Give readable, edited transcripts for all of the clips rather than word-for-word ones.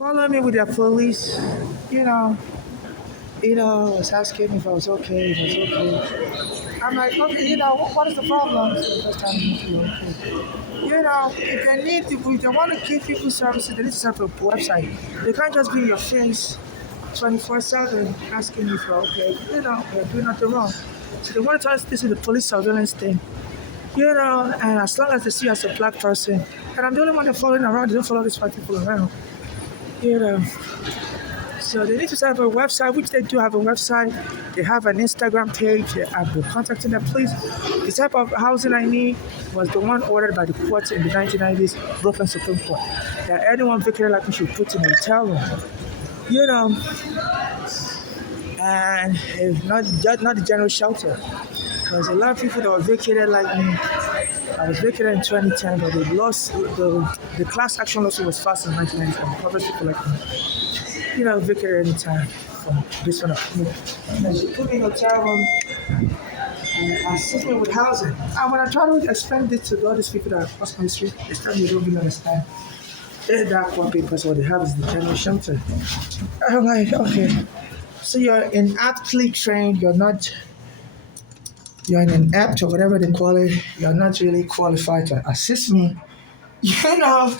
Follow me with the police, you know, was asking if I was okay, if I was okay. I'm like, okay, what is the problem? So the first time you feel okay. If they need to, if they want to give people services, they need to set up a website. They can't just be in your face 24/7 asking if you're okay. You're doing nothing wrong. So they want to tell us this is the police surveillance thing. And as long as they see you as a black person, and I'm the only one they're following around, they don't follow these white people around. You know. So they need to set up a website, which they do have a website. They have an Instagram page. I've been contacting them. Please, the type of housing I need was the one ordered by the courts in the 1990s, Brooklyn Supreme Court. That anyone vacated like me should put in a hotel room. You know, and if not the general shelter. Because a lot of people that were vacated like me, I was vacated in 2010, but they lost the class action lawsuit was passed in 1995. Covers people like me. Vacated anytime from this one of me. And she put me in a hotel room and assist me with housing. And when I try to explain this to all these people that are across my street, they tell me they don't really understand. They're dark one papers, what they have is the general shelter. I'm like, okay. So you're in aptly trained, you're in an apt or whatever they call it, you're not really qualified to assist me. You know,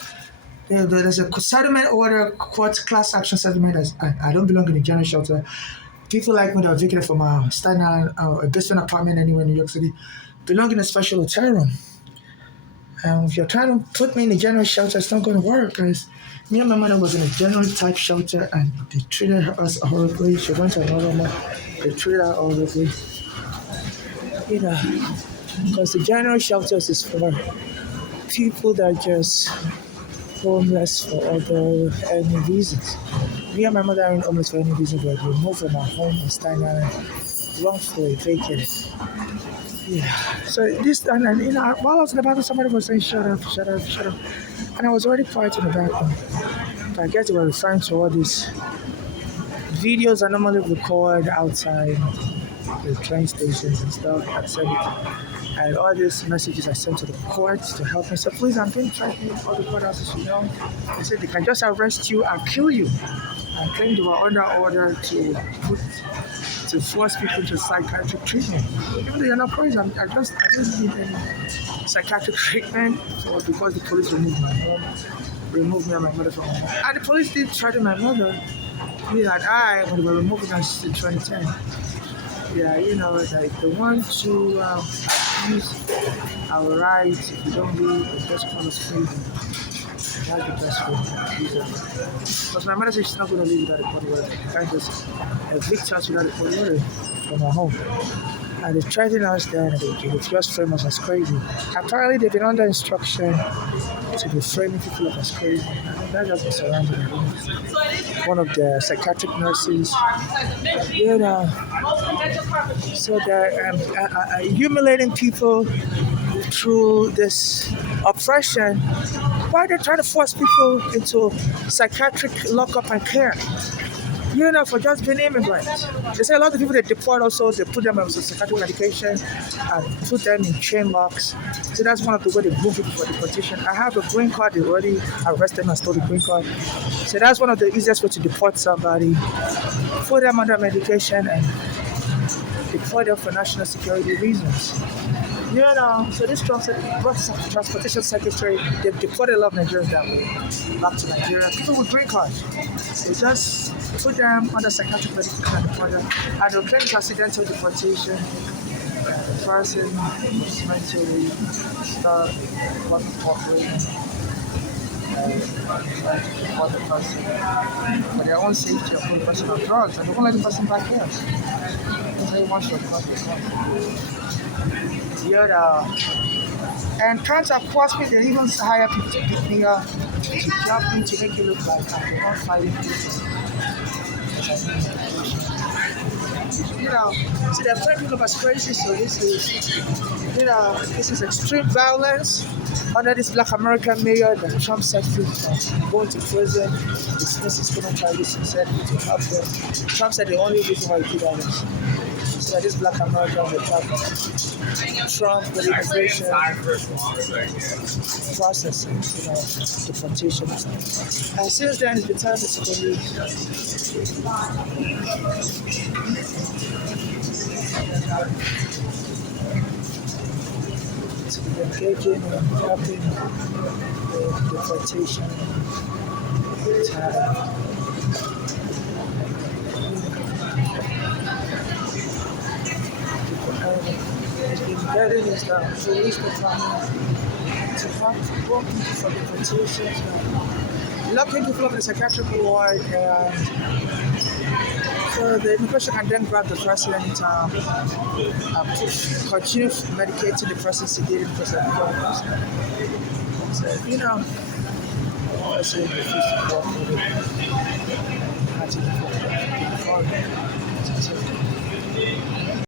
there's a settlement order, court class action settlement. I don't belong in the general shelter. People like me that are vacated from a Staten Island, a basement apartment anywhere in New York City, belong in a special hotel room. And if you're trying to put me in the general shelter, it's not going to work because me and my mother was in a general type shelter and they treated us horribly. She went to another one, they treated her horribly. Because the general shelters is for people that are just homeless for any reasons. Me and my mother aren't homeless for any reason, but we moved from our home in Staten Island wrongfully vacated. Yeah. So while I was in the bathroom, somebody was saying, "Shut up, shut up, shut up," and I was already quiet in the bathroom. But I guess they were referring to all these videos I normally record outside the train stations and stuff. And all these messages I sent to the courts to help me. So please, I'm being threatened. All the courthouses, they said they can just arrest you and kill you. And claim they were under order to force people to psychiatric treatment. Even though you're not crazy, I don't need any psychiatric treatment because the police removed me and my mother from my home. And the police did threaten my mother. Me and I, when they were removing us in 2010. Yeah, like the one to abuse our rights. If you don't leave, the best call us crazy. That's the best way. Because my mother said she's not going to leave without a court order. You can't just evict us without a court order from our home. And they threatened us there and they just frame us as crazy. Apparently, they've been under instruction to be framing people up as crazy. And that just been surrounded by one of the psychiatric nurses. So they're humiliating people through this oppression. Why they're trying to force people into psychiatric lockup and care? For just being immigrants. They say a lot of people they deport also, they put them on psychiatric medication and put them in chain locks. So that's one of the way they move people for deportation. I have a green card, they already arrested me and stole the green card. So that's one of the easiest ways to deport somebody. Put them under medication and deport them for national security reasons. So this transportation secretary, they've deported a lot of Nigerians that way back to Nigeria. People with green cards. They just put them under psychiatric medication and deport them. And they'll claim it's accidental deportation. The person was mentally stuck, wasn't cooperating. Deport the person for their own safety or put the person on drugs. And they won't let the person back here. That's how you want to report the person. And trying to force me, they even hire people to pick me up, to jump me, to make it look like I'm not fighting people. So they're trying people as crazy, so this is extreme violence under this black American mayor that Trump set free from going to prison. His niece is going to try this and said to help them. Trump said the only reason why he did that is So that this black American will talk Trump with immigration processing, deportation. And since then, it's been time to be engaging and helping with deportation time. It's been getting is that police department to have work for deportations, locking people up in the psychiatric ward, and so the immigration can then grab the person anytime, continue medicating the person, sedating the person. So, I say the first work with it. I take it for